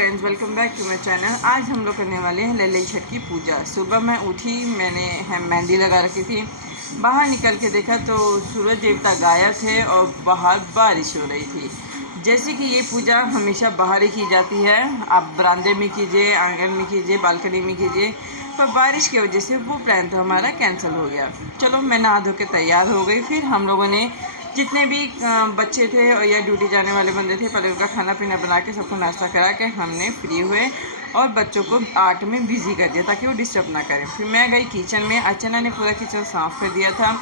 Friends, welcome back to my channel. आज हम लोग करने वाले हैं लली छठ की पूजा। सुबह मैं उठी, मैंने मेहंदी लगा रखी थी। बाहर निकल के देखा तो सूरज देवता गायब थे और बाहर बारिश हो रही थी। जैसे कि ये पूजा हमेशा बाहर ही की जाती है, आप बरामदे में कीजिए, आंगन में कीजिए, बालकनी में कीजिए, पर बारिश की वजह से वो प्लान तो हमारा कैंसिल हो गया। चलो, मैं नहा धो के तैयार हो गई। फिर हम लोगों ने जितने भी बच्चे थे और या ड्यूटी जाने वाले बंदे थे, पहले उनका खाना पीना बना के सबको नाश्ता करा के हमने फ्री हुए और बच्चों को आर्ट में बिज़ी कर दिया ताकि वो डिस्टर्ब ना करें। फिर मैं गई किचन में। अर्चना ने पूरा किचन साफ़ कर दिया था।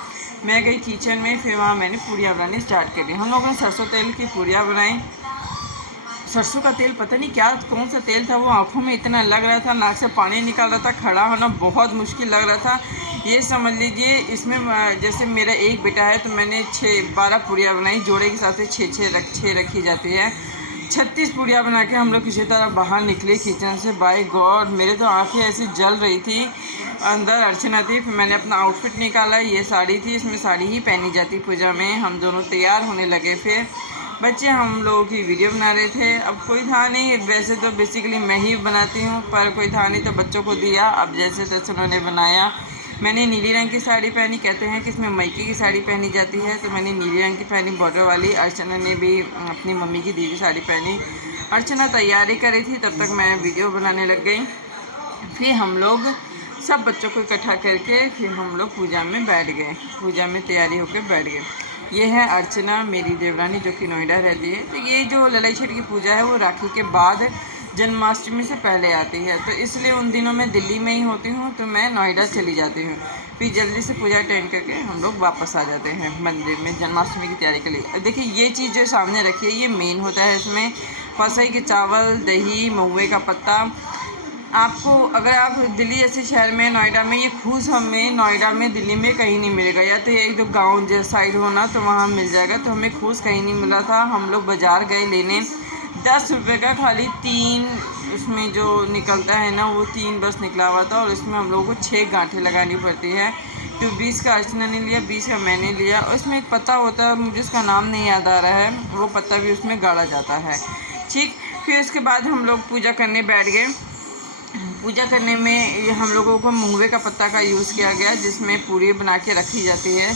मैं गई किचन में, फिर वहाँ मैंने पूड़ियाँ बनानी स्टार्ट कर दी। हम लोगों ने सरसों तेल की पूड़ियाँ बनाई। सरसों का तेल पता नहीं क्या कौन सा तेल था, वो आँखों में इतना लग रहा था, नाक से पानी निकाल रहा था, खड़ा होना बहुत मुश्किल लग रहा था। ये समझ लीजिए, इसमें जैसे मेरा एक बेटा है तो मैंने 12 पूड़ियाँ बनाई। जोड़े के साथ से 6 रखी जाती है। 36 पूड़ियाँ बना के हम लोग किसी तरह बाहर निकले किचन से। बाय गॉड, मेरे तो आँखें ऐसी जल रही थी। अंदर अर्चना थी। फिर मैंने अपना आउटफिट निकाला। ये साड़ी थी, इसमें साड़ी ही पहनी जाती पूजा में। हम दोनों तैयार होने लगे। फिर बच्चे हम लोगों की वीडियो बना रहे थे। अब कोई था नहीं, वैसे तो बेसिकली मैं ही बनाती हूँ, पर कोई था नहीं तो बच्चों को दिया। अब जैसे तैसे उन्होंने बनाया। मैंने नीली रंग की साड़ी पहनी। कहते हैं कि इसमें मईके की साड़ी पहनी जाती है, तो मैंने नीली रंग की पहनी, बॉर्डर वाली। अर्चना ने भी अपनी मम्मी की दी हुई साड़ी पहनी। अर्चना तैयारी कर रही थी, तब तक मैं वीडियो बनाने लग गई। फिर हम लोग सब बच्चों को इकट्ठा करके फिर हम लोग पूजा में बैठ गए। पूजा में तैयारी होकर बैठ गए। ये है अर्चना, मेरी देवरानी, जो कि नोएडा रहती है। तो ये जो ललाई छठ की पूजा है वो राखी के बाद जन्माष्टमी से पहले आती है, तो इसलिए उन दिनों मैं दिल्ली में ही होती हूँ, तो मैं नोएडा चली जाती हूँ। फिर जल्दी से पूजा अटेंड करके हम लोग वापस आ जाते हैं मंदिर में जन्माष्टमी की तैयारी के लिए। देखिए, ये चीज़ जो सामने रखी है ये मेन होता है। इसमें फसई के चावल, दही, महुए का पत्ता। आपको अगर आप दिल्ली जैसे शहर में, नोएडा में, ये खूस हमें नोएडा में, दिल्ली में कहीं नहीं मिलेगा। या तो एक दो गांव जैसा साइड हो ना, तो वहाँ मिल जाएगा। तो हमें खूस कहीं नहीं मिला था। हम लोग बाज़ार गए लेने। 10 रुपये का खाली 3 उसमें जो निकलता है ना, वो 3 बस निकला हुआ था। और इसमें हम लोगों को 6 गांठें लगानी पड़ती है। तो 20 का अर्चना ने लिया, 20 का मैंने लिया। और इसमें एक पत्ता होता है, मुझे उसका नाम नहीं याद आ रहा है, वो पत्ता भी उसमें गाड़ा जाता है। ठीक। फिर उसके बाद हम लोग पूजा करने बैठ गए। पूजा करने में हम लोगों को महुए का पत्ता का यूज़ किया गया, जिसमें पूरी बना के रखी जाती है।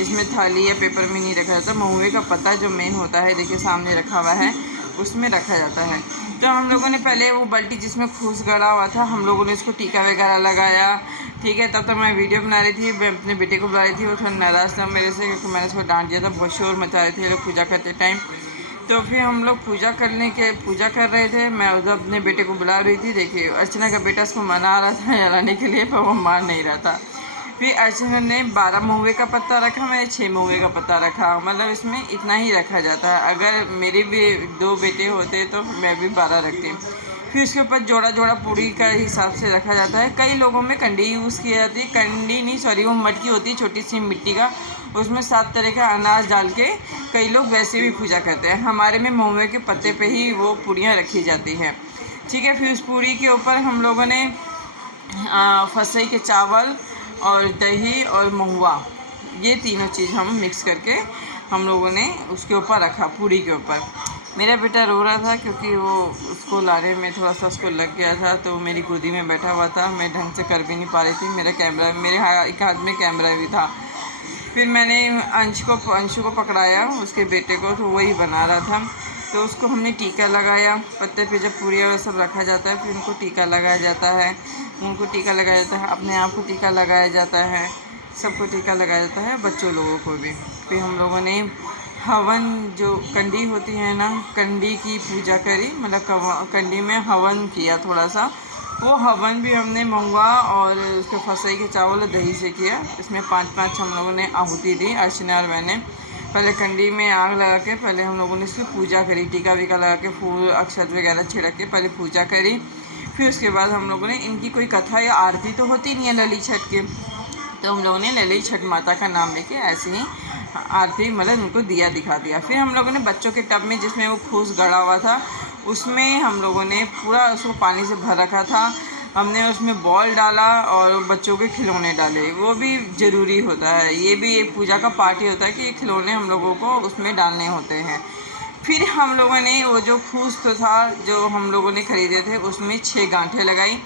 इसमें थाली या पेपर में नहीं रखा जाता। महुए का पत्ता जो मेन होता है, देखिए सामने रखा हुआ है, उसमें रखा जाता है। तो हम लोगों ने पहले वो बाल्टी जिसमें खूस गड़ा हुआ था, हम लोगों ने इसको टीका वगैरह लगाया। ठीक है, तब तक मैं वीडियो बना रही थी। मैं अपने बेटे को बुला रही थी। वो थोड़ा नाराज़ था मेरे से, क्योंकि मैंने उसको डांट दिया था। बहुत शोर मचा रहे थे ये लोग पूजा करते टाइम। तो फिर हम लोग पूजा कर रहे थे। मैं उधर अपने बेटे को बुला रही थी। देखिए, अर्चना का बेटा उसको मना रहा था जलाने के लिए, पर वो मान नहीं रहा था। फिर अर्चना ने 12 महुए का पत्ता रखा, मैंने 6 महुए का पत्ता रखा। मतलब इसमें इतना ही रखा जाता है। अगर मेरे भी 2 बेटे होते तो मैं भी 12 रखती। फिर उसके ऊपर जोड़ा जोड़ा पूड़ी का हिसाब से रखा जाता है। कई लोगों में कंडी यूज़ की जाती है। कंडी नहीं, सॉरी, वो मटकी होती है छोटी सी मिट्टी का, उसमें 7 तरह का अनाज डाल के कई लोग वैसे भी पूजा करते हैं। हमारे में महुए के पत्ते पे ही वो पूड़ियाँ रखी जाती हैं। ठीक है। फिर उस पूड़ी के ऊपर हम लोगों ने फसई के चावल और दही और महुआ, ये तीनों चीज़ हम मिक्स करके हम लोगों ने उसके ऊपर रखा, पूड़ी के ऊपर। मेरा बेटा रो रहा था क्योंकि वो उसको लाने में थोड़ा सा उसको लग गया था, तो मेरी गोदी में बैठा हुआ था। मैं ढंग से कर भी नहीं पा रही थी। मेरे एक हाथ में कैमरा भी था। फिर मैंने अंशु को पकड़ाया, उसके बेटे को, तो वही बना रहा था। तो उसको हमने टीका लगाया। पत्ते पे जब पूड़ियाँ और सब रखा जाता है, फिर उनको टीका लगाया जाता है। उनको टीका लगाया जाता है, अपने आप को टीका लगाया जाता है, सबको टीका लगाया जाता है, बच्चों लोगों को भी। फिर हम लोगों ने हवन, जो कंडी होती है ना, कंडी की पूजा करी। मतलब कंडी में हवन किया थोड़ा सा। वो हवन भी हमने महुआ और उसके फसई के चावल और दही से किया। इसमें 5-5 हम लोगों ने आहुति दी, अर्चना और मैंने। पहले कंडी में आग लगा के पहले हम लोगों ने इसकी पूजा करी। टीका वीका लगा के, फूल अक्षत वगैरह छिड़क के पहले पूजा करी। फिर उसके बाद हम लोगों ने, इनकी कोई कथा या आरती तो होती नहीं है लली छठ के, तो हम लोगों ने लली छठ माता का नाम लेके ऐसे ही आरती, मतलब उनको दिया दिखा दिया। फिर हम लोगों ने बच्चों के टब में, जिसमें वो खूस गड़ा हुआ था, उसमें हम लोगों ने पूरा उसको पानी से भर रखा था। हमने उसमें बॉल डाला और बच्चों के खिलौने डाले। वो भी ज़रूरी होता है, ये भी एक पूजा का पार्ट ही होता है कि खिलौने हम लोगों को उसमें डालने होते हैं। फिर हम लोगों ने वो जो फूस तो था जो हम लोगों ने ख़रीदे थे उसमें 6 गांठें लगाई।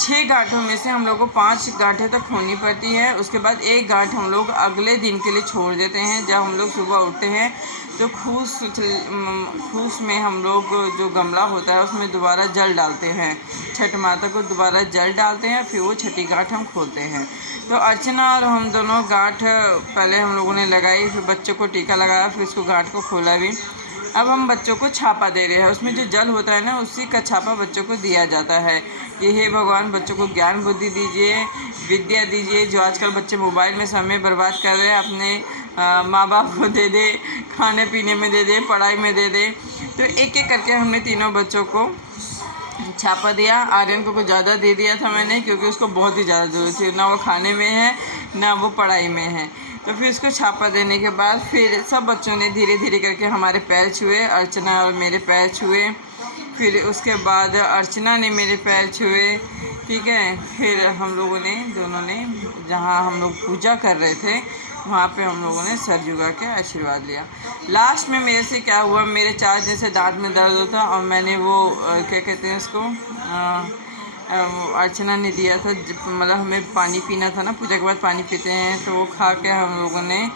6 गांठों में से हम लोग को 5 गांठें तक खोनी पड़ती है। उसके बाद एक गांठ हम लोग अगले दिन के लिए छोड़ देते हैं। जब हम लोग सुबह उठते हैं तो फूस में हम लोग जो गमला होता है उसमें दोबारा जल डालते हैं, छठ माता को दोबारा जल डालते हैं, फिर वो छठी गांठ हम खोलते हैं। तो अर्चना और हम दोनों गांठ पहले हम लोगों ने लगाई, फिर बच्चों को टीका लगाया, फिर उसको गांठ को खोला भी। अब हम बच्चों को छापा दे रहे हैं, उसमें जो जल होता है ना उसी का छापा बच्चों को दिया जाता है कि हे भगवान बच्चों को ज्ञान बुद्धि दीजिए, विद्या दीजिए। जो आजकल बच्चे मोबाइल में समय बर्बाद कर रहे हैं, अपने माँ बाप को दे दे, खाने पीने में दे दे, पढ़ाई में दे दे। तो एक एक करके हमने तीनों बच्चों को छापा दिया। आर्यन को कुछ ज़्यादा दे दिया था मैंने, क्योंकि उसको बहुत ही ज़्यादा ज़रूरत थी, ना वो खाने में है ना वो पढ़ाई में है। तो फिर उसको छापा देने के बाद फिर सब बच्चों ने धीरे धीरे करके हमारे पैर छुए, अर्चना और मेरे पैर छुए। फिर उसके बाद अर्चना ने मेरे पैर छुए, ठीक है। फिर हम लोगों ने दोनों ने जहाँ हम लोग पूजा कर रहे थे वहाँ पे हम लोगों ने सर झुका के आशीर्वाद लिया। लास्ट में मेरे से क्या हुआ, मेरे 4 दिन से दांत में दर्द होता और मैंने वो क्या कहते हैं उसको, अर्चना ने दिया था, मतलब हमें पानी पीना था ना, पूजा के बाद पानी पीते हैं, तो वो खा के हम लोगों ने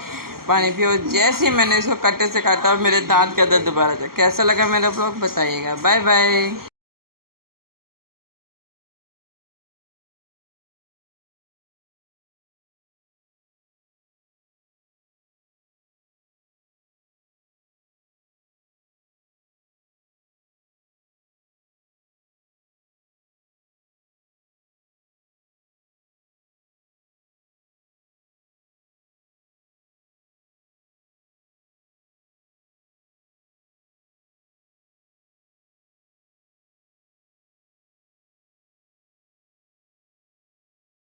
पानी पिया। जैसे ही मैंने इसको कट्टे से काटा और मेरे दांत का दर्द दोबारा था। कैसा लगा मेरा ब्लॉग बताइएगा। Bye bye.